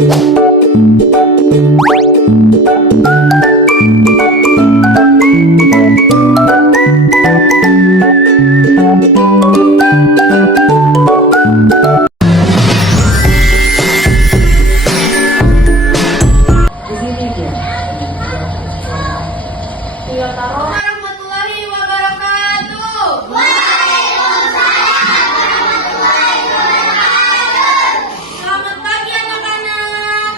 Warahmatullahi wabarakatuh. Selamat pagi anak-anak.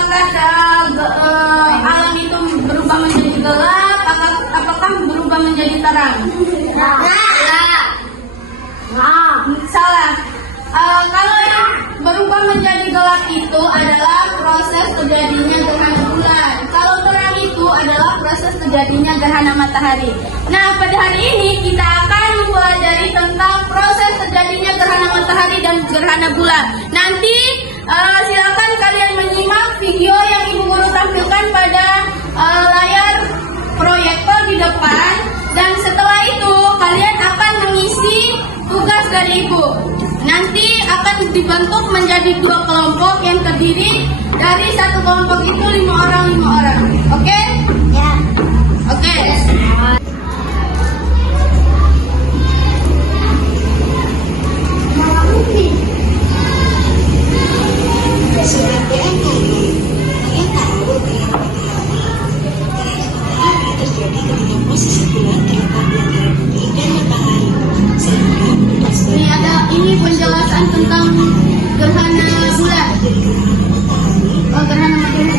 apakah alam itu berubah menjadi gelap? Apakah berubah menjadi terang? Salah. Kalau yang berubah menjadi gelap itu adalah proses terjadinya gerhana bulan. Kalau terang itu adalah proses terjadinya gerhana matahari. Nah, pada hari ini kita akan mempelajari tentang proses terjadinya gerhana matahari dan gerhana bulan. Nanti silakan kalian menyimak video yang Ibu Guru tampilkan pada layar proyektor di depan. Dan setelah itu kalian akan mengisi tugas dari Ibu. Nanti akan dibentuk menjadi 2 kelompok yang terdiri dari satu kelompok itu 5 orang. Oke? Ya. Oke. Ini penjelasan tentang gerhana bulan. Oh, gerhana matahari.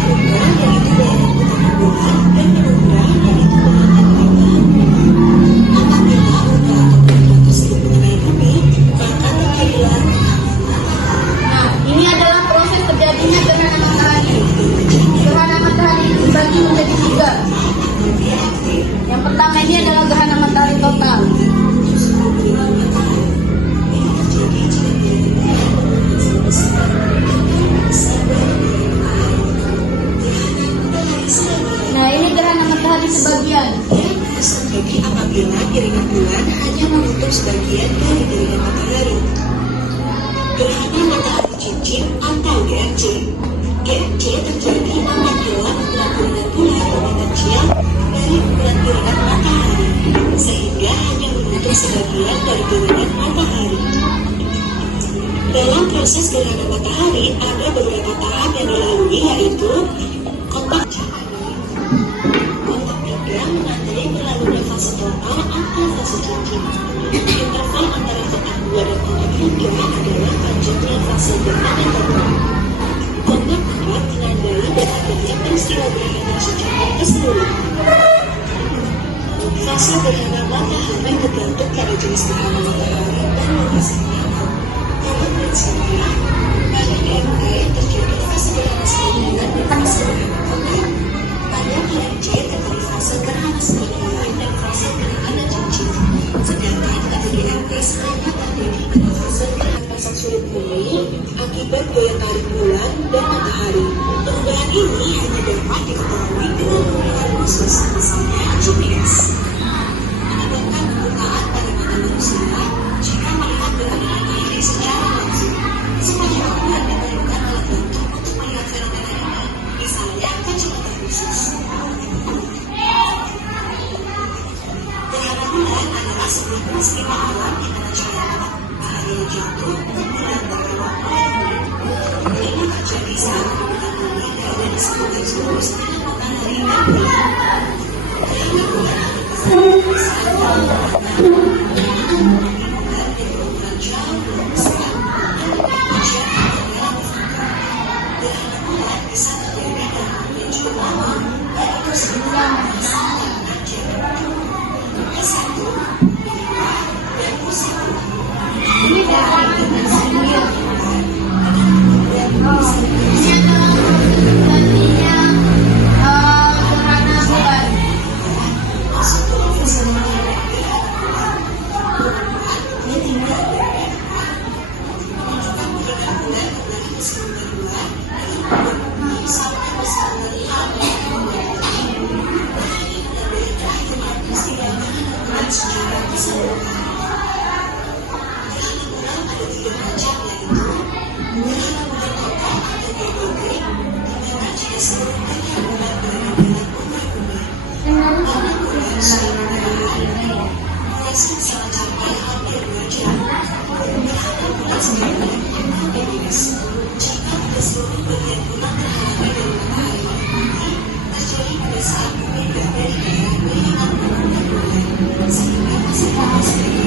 Nah, ini adalah proses terjadinya gerhana matahari. Gerhana matahari dibagi menjadi 3. Yang pertama ini adalah gerhana matahari total. Nah, ini gerhana matahari sebagian. Terjadi apabila piringan bulan hanya menutup sebagian dari piringan matahari. Gerhana matahari cincin atau GMC. GMC terjadi apabila ukuran piringan bulan lebih kecil dari ukuran piringan matahari, sehingga hanya menutup sebagian dari piringan matahari. Dalam proses gerhana matahari ada beberapa tahap yang dilalui, yaitu kontak menandai berlalunya fase total atau fase cincin. Interval antara kontak 2 dan kontak 3 adalah panjangnya fase gerhana total. Kontak 4 menandai berakhirnya peristiwa gerhana secara keseluruhan. Fase gerhana matahari tergantung pada jenis gerhana matahari dan lokasinya. Pada prinsipnya, pada GMT terjadi fase gerhana sebagian dan fase gerhana total. Pada GMC terjadi fase gerhana sebagian dan fase gerhana cincin. Sedangkan pada GMT hanya terjadi pada fase gerhana pasang surut bumi akibat daya tarik bulan dan matahari. Perubahan ini hanya dapat diketahui dengan menggunakan khusus, misalnya GPS. Menyebabkan kebutaan pada mata manusia jika melihat gerhana matahari secara langsung. Sebagai ukuran diperlukan alat bantu untuk melihat fenomena ini, misalnya kacamata khusus. Gerhana bulan adalah sebuah peristiwa alam di mana cahaya matahari jatuh dan bulan terlewat oleh bulan. Ini terjadi saat permukaan bumi berada di sekitar lurus dengan matahari dan bulan. Gerhana bulan terjadi saat Sehingga masing-masing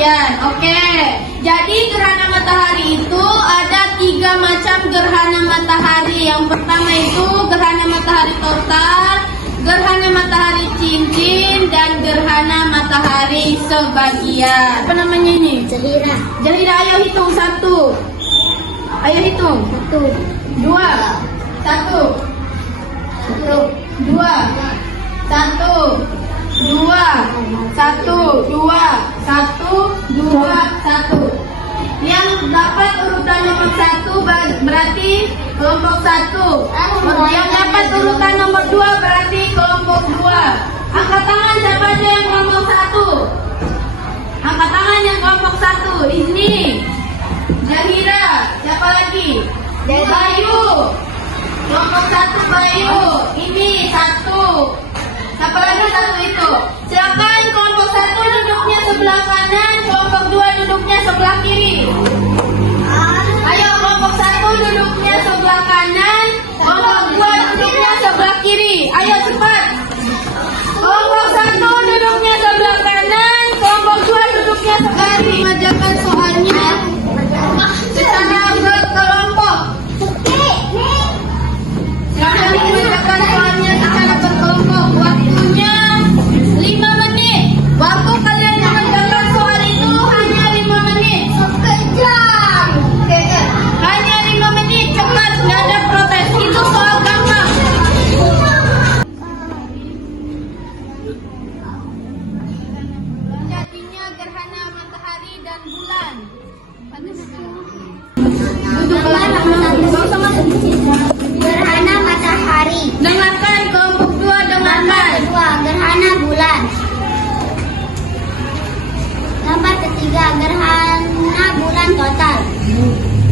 sebagian. Oke, jadi gerhana matahari itu ada 3 macam gerhana matahari. Yang pertama itu gerhana matahari total, gerhana matahari cincin, dan gerhana matahari sebagian. Apa namanya ini? Zahira. Zahira, ayo hitung 1. Ayo hitung. 1, 2, 1, 2, 1, 2, 1, 2, 1. Yang dapat urutan nomor 1 berarti kelompok 1. Yang dapat urutan nomor 2 berarti kelompok 2. Angkat tangan siapa aja yang kelompok 1? Angkat tangan yang kelompok 1. Ini Zahira. Siapa lagi? Bayu. Kelompok 1 Bayu. Ini 1. Siapa lagi 1 itu? Silakan kelompok 1 duduknya sebelah kanan, kelompok 2 duduknya sebelah kiri. Ayo kelompok 1 duduknya sebelah kanan, kelompok 2 duduknya sebelah kiri. Ayo cepat. Kelompok 1 duduknya sebelah kanan, kelompok 2 duduknya sebelah kiri. Mengajarkan soalnya secara berkelompok. Silakan mengerjakan soalnya secara berkelompok. Waktunya 5 menit. Waktu kalian mengerjakan soal itu hanya 5 menit. Sekejap. Hanya 5 menit. Cepat, nggak ada protes. Itu soal gampang. Jadinya gerhana matahari dan bulan. gerhana matahari. Dengarkan kelompok 2, dengarkan. 2, gerhana bulan. Gambar ketiga, gerhana bulan total.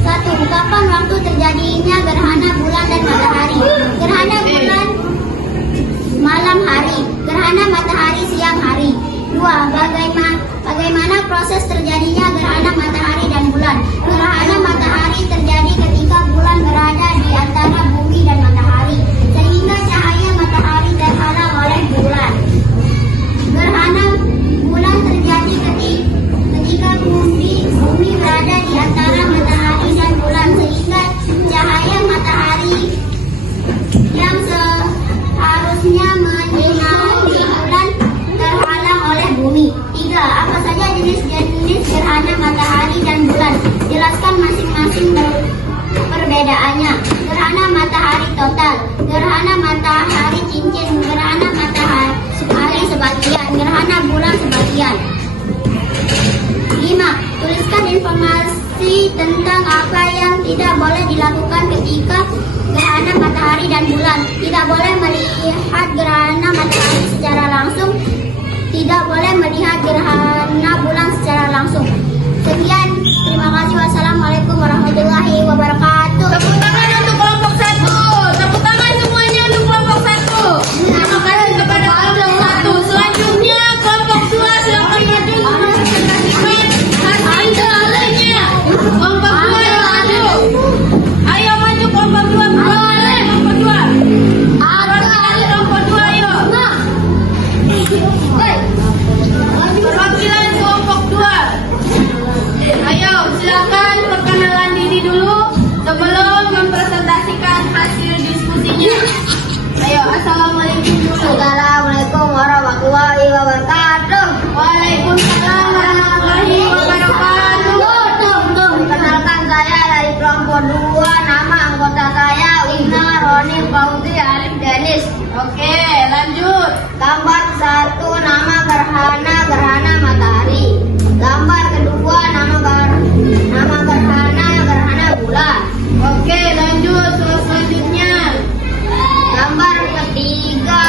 1, kapan waktu terjadinya gerhana bulan dan matahari? Gerhana bulan malam hari, gerhana matahari siang hari. 2, bagaimana proses terjadinya gerhana matahari dan bulan? Gerhana matahari terjadi ketika bulan berada di antara bumi dan matahari, sehingga cahaya matahari terhalang oleh bulan. Gerhana bulan terjadi ketika bumi berada di antara matahari dan bulan, sehingga cahaya matahari yang seharusnya menyinari bulan terhalang oleh bumi. 3, apa saja jenis-jenis gerhana matahari dan bulan? Jelaskan masing-masing perbedaannya. Gerhana matahari total, gerhana matahari cincin, gerhana matahari sebagian, gerhana bulan sebagian. 5, tuliskan informasi tentang apa yang tidak boleh dilakukan ketika gerhana matahari dan bulan. Tidak boleh melihat gerhana matahari secara langsung, tidak boleh melihat gerhana bulan secara langsung. Sekian, terima kasih. Wassalamualaikum warahmatullahi wabarakatuh. Tepuk tangan untuk kelompok 1. Tepuk tangan semuanya untuk kelompok 1. Terima kasih kepada kelompok 1. Selanjutnya kelompok 2 silakan maju untuk mempresentasikan hasil soalnya. Kelompok 2 yang maju. Ayo maju kelompok 2. Kelompok 2. Kelompok 2 ayo. Perwakilan kelompok 2. Ayo silakan perkenalan diri dulu sebelum mempresentasikan hasil diskusinya. Ayo, assalamualaikum dulu. Assalamualaikum warahmatullahi wabarakatuh. Waalaikumsalam warahmatullahi wabarakatuh. Perkenalkan, saya dari kelompok 2. Nama anggota saya Wina Roni Fauzi Alif Denis. Oke, lanjut. Gambar 1, nama gerhana matahari. Gambar kedua, nama gerhana bulan. Oke, lanjut. Selanjutnya. Gambar ketiga,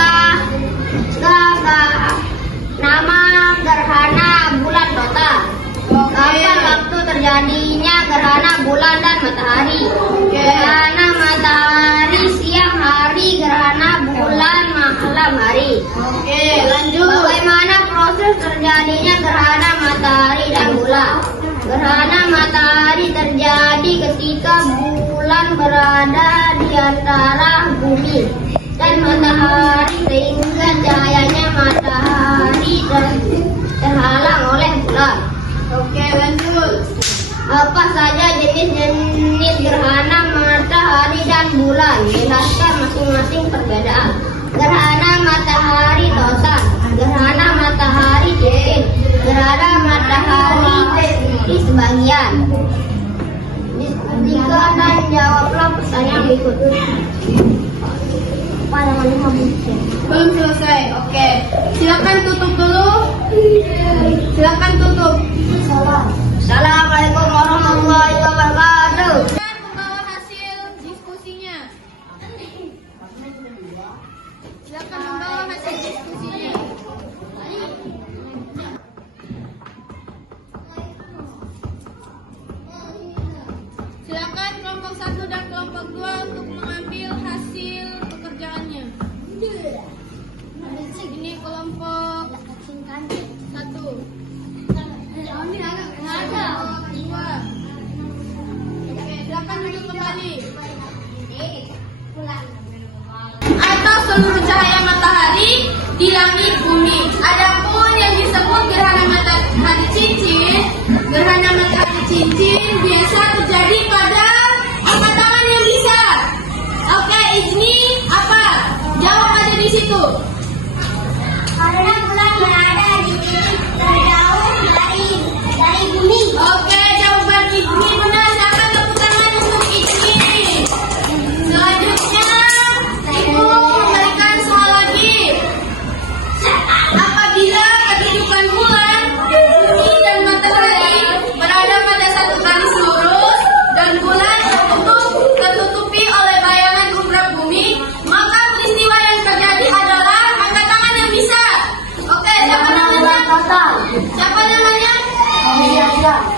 nama gerhana bulan total. Kapan waktu terjadinya gerhana bulan dan matahari? Gerhana matahari siang hari, gerhana bulan malam hari. Oke, lanjut. Bagaimana proses terjadinya gerhana matahari dan bulan? Gerhana matahari terjadi ketika bulan berada di antara bumi dan matahari, sehingga cahayanya matahari terhalang oleh bulan. Oke, lanjut. Apa saja jenis-jenis gerhana matahari dan bulan? Jelaskan masing-masing perbedaan. Gerhana matahari total, gerhana matahari cincin, gerhana matahari di sebagian. Jika dan jawablah pertanyaan berikut. Belum selesai. Oke. Silakan tutup dulu. Silakan tutup. Assalamualaikum warahmatullahi wabarakatuh. Dan membawa hasil diskusinya. Silakan membawa hasil diskusinya. Silakan kelompok 1 dan kelompok 2 untuk mengambil hasil pekerjaannya. Ini kelompok 1. Silakan duduk kembali. Atau seluruh cahaya matahari di langit bumi. Adapun yang disebut gerhana matahari cincin, gerhana matahari cincin biasa terjadi pada angkat tangan yang bisa. Oke, ini apa? Jawab aja di situ. Karena bulan berada di titik terjauh dari bumi. Oke, jawaban ini benar. Silakan tepuk tangan untuk ini. Selanjutnya, Ibu memberikan soal lagi. Apabila kehidupan bulan, bumi dan matahari berada pada satu garis lurus dan bulan tertutupi oleh bayangan umrah bumi, maka peristiwa yang terjadi adalah angkat tangan yang bisa. Oke, siapa namanya? Siapa namanya?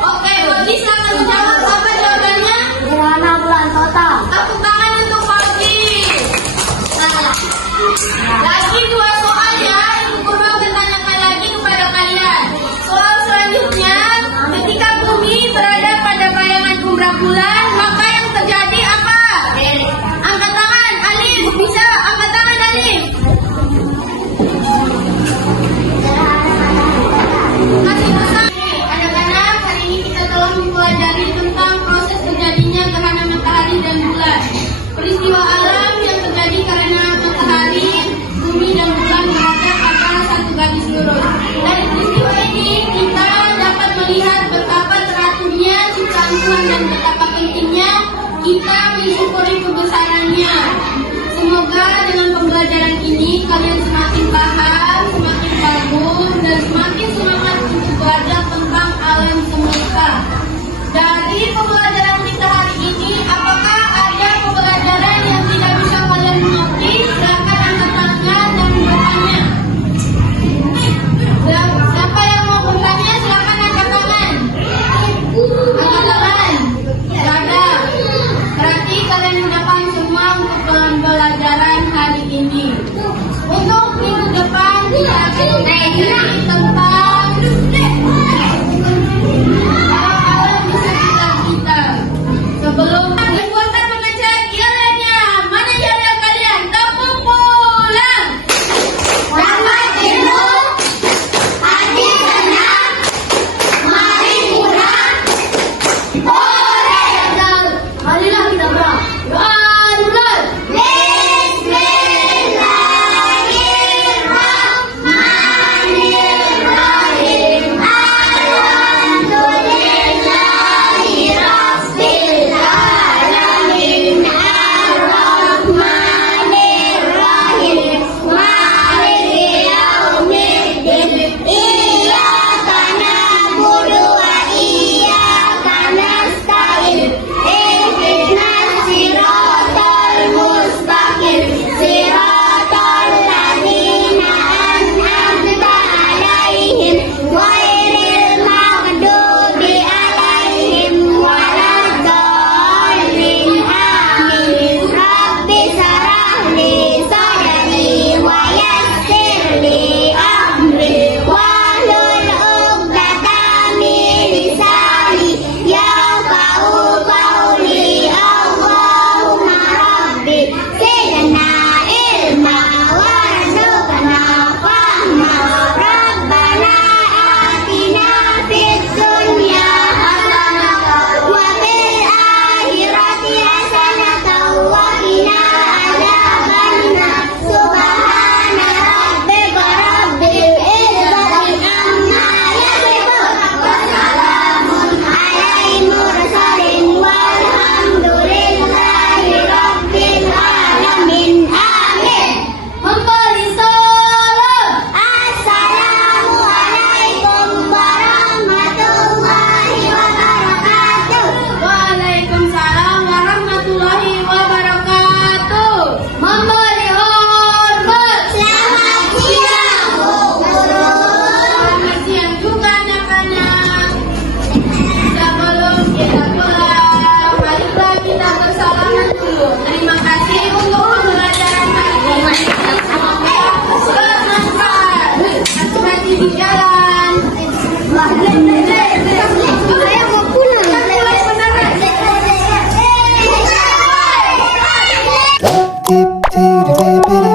Oke, Bodi silakan menjawab. Apa jawabannya? Gerhana bulan total. Tepuk tangan untuk Bodi. Lagi 2 soal ya. Ibu guru bertanyakan lagi kepada kalian. Soal selanjutnya, ketika bumi berada pada bayangan umrah bulan, maka yang terjadi apa? Angkat tangan, Alif. Bisa, angkat tangan, Alif. Kasih besar. Anak-anak, hari ini kita telah mempelajari tentang proses terjadinya gerhana matahari dan bulan. Peristiwa alam yang terjadi karena matahari, bumi dan bulan berada pada satu garis lurus. Dari peristiwa ini kita dapat melihat betapa teraturnya ciptaan Tuhan dan betapa pentingnya kita mensyukuri kebesarannya. Semoga dengan pembelajaran ini kalian semakin paham, semakin bangun, dan semakin semangat untuk belajar tentang alam semesta. Dari pembelajaran kita hari ini, apakah ada pembelajaran yang tidak bisa kalian mengerti? Silakan angkat tangan dan bertanya. Siapa yang mau bertanya? Silakan angkat tangan. Angkat tangan. Tidak ada. Berarti kalian sudah paham semua untuk pembelajaran hari ini. Untuk minggu depan kita akan belajar tentang piri